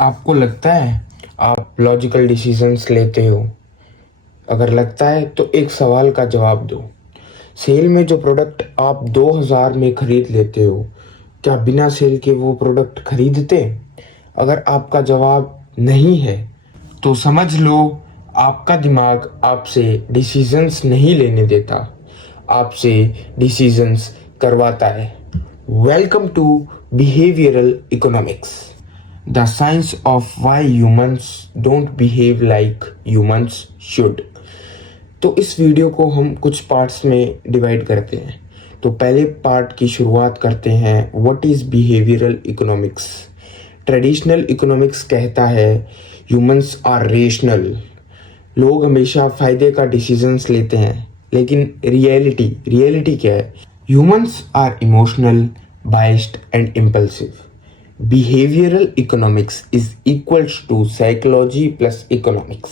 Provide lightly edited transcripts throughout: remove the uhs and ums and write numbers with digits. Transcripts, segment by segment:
आपको लगता है आप लॉजिकल डिसीजंस लेते हो? अगर लगता है तो एक सवाल का जवाब दो। सेल में जो प्रोडक्ट आप 2000 में खरीद लेते हो, क्या बिना सेल के वो प्रोडक्ट खरीदते? अगर आपका जवाब नहीं है तो समझ लो आपका दिमाग आपसे डिसीजंस नहीं लेने देता, आपसे डिसीजंस करवाता है। Welcome to behavioural economics, the science of why humans don't behave like humans should. तो इस वीडियो को हम कुछ पार्ट्स में डिवाइड करते हैं। तो पहले पार्ट की शुरुआत करते हैं, what is behavioural economics. Traditional economics कहता है ह्यूमंस आर रेशनल, लोग हमेशा फायदे का डिसीजंस लेते हैं। लेकिन रियलिटी क्या है? Humans are emotional, biased and impulsive. Behavioural economics is equals to psychology plus economics.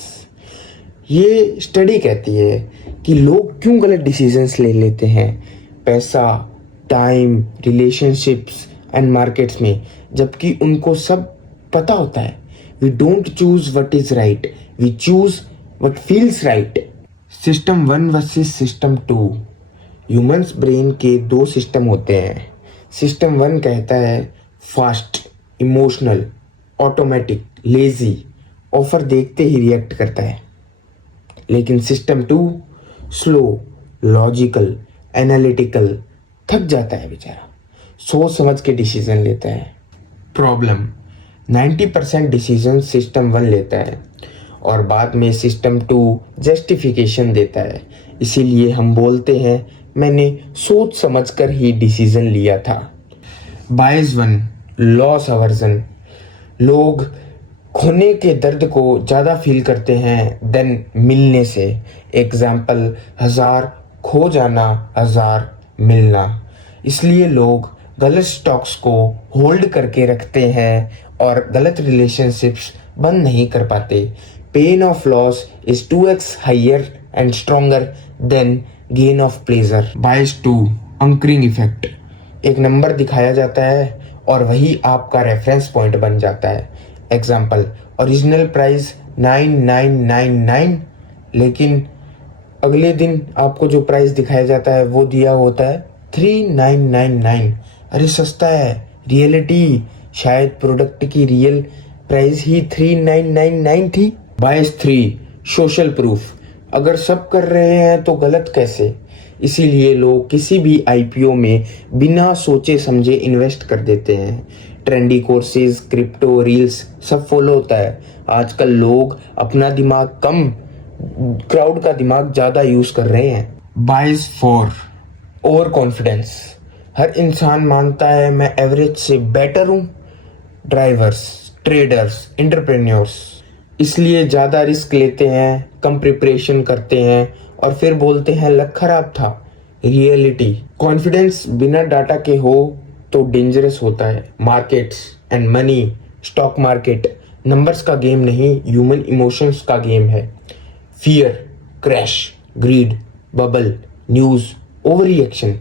ये स्टडी कहती है कि लोग क्यों गलत डिसीजंस ले लेते हैं पैसा, टाइम, रिलेशनशिप्स एंड मार्केट्स में, जबकि उनको सब पता होता है। We don't choose what is right, we choose what feels right. System 1 versus system 2। Humans brain के दो सिस्टम होते हैं। सिस्टम 1 कहता है fast, emotional, automatic, lazy, offer देखते ही रिएक्ट करता है। लेकिन सिस्टम 2 स्लो, लॉजिकल, एनालिटिकल, थक जाता है बेचारा, सोच समझ के डिसीजन लेता है। प्रॉब्लम, 90% डिसीजन सिस्टम 1 लेता है और बाद में सिस्टम 2 जस्टिफिकेशन देता है। इसीलिए हम बोलते हैं मैंने सोच समझकर ही डिसीजन लिया था। बायस 1, लॉस अवर्जन। लोग खोने के दर्द को ज़्यादा फील करते हैं देन मिलने से। एग्जाम्पल, 1000 खो जाना, 1000 मिलना। इसलिए लोग गलत स्टॉक्स को होल्ड करके रखते हैं और गलत रिलेशनशिप्स बंद नहीं कर पाते। Pain of loss is 2x higher and stronger than gain of pleasure. Bias 2, anchoring effect. एक नंबर दिखाया जाता है और वही आपका रेफरेंस पॉइंट बन जाता है। एग्जाम्पल, ओरिजिनल प्राइस 9999, लेकिन अगले दिन आपको जो प्राइस दिखाया जाता है वो दिया होता है 3999। अरे सस्ता है। रियलिटी, शायद प्रोडक्ट की रियल प्राइस ही 3999 थी। बायस 3, सोशल प्रूफ। अगर सब कर रहे हैं तो गलत कैसे? इसीलिए लोग किसी भी आईपीओ में बिना सोचे समझे इन्वेस्ट कर देते हैं। ट्रेंडी कोर्सेज, क्रिप्टो, रील्स सब फॉलो होता है। आजकल लोग अपना दिमाग कम, क्राउड का दिमाग ज़्यादा यूज कर रहे हैं। बायस 4, ओवर कॉन्फिडेंस। हर इंसान मानता है मैं एवरेज से बेटर हूँ। ड्राइवर्स, ट्रेडर्स, एंटरप्रेन्योर्स इसलिए ज़्यादा रिस्क लेते हैं, कम प्रिपरेशन करते हैं और फिर बोलते हैं लक खराब था। रियलिटी, कॉन्फिडेंस बिना डाटा के हो तो डेंजरस होता है। Markets and money, stock market numbers का गेम नहीं, ह्यूमन इमोशंस का गेम है। Fear, crash, greed, bubble, news, over reaction.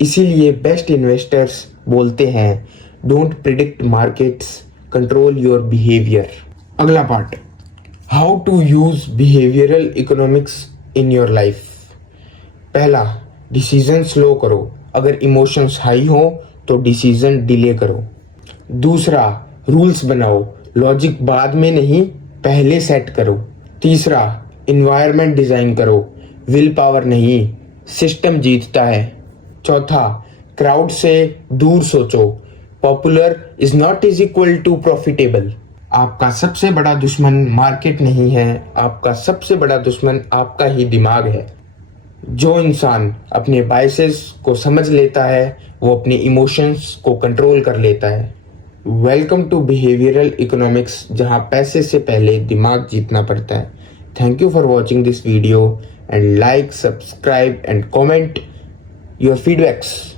इसीलिए बेस्ट इन्वेस्टर्स बोलते हैं don't predict markets, control your behaviour. अगला part, how to use behavioural economics in your life. पहला, decision slow करो। अगर इमोशंस हाई हो तो डिसीजन डिले करो। दूसरा, रूल्स बनाओ। लॉजिक बाद में नहीं, पहले सेट करो। तीसरा, इन्वायरमेंट डिजाइन करो। विल पावर नहीं, सिस्टम जीतता है। चौथा, क्राउड से दूर सोचो। Popular is not is equal to profitable. आपका सबसे बड़ा दुश्मन मार्केट नहीं है, आपका सबसे बड़ा दुश्मन आपका ही दिमाग है। जो इंसान अपने बायसेस को समझ लेता है वो अपने इमोशंस को कंट्रोल कर लेता है। वेलकम टू बिहेवियरल इकोनॉमिक्स, जहां पैसे से पहले दिमाग जीतना पड़ता है। Thank you for watching this video and like, subscribe and comment your feedbacks.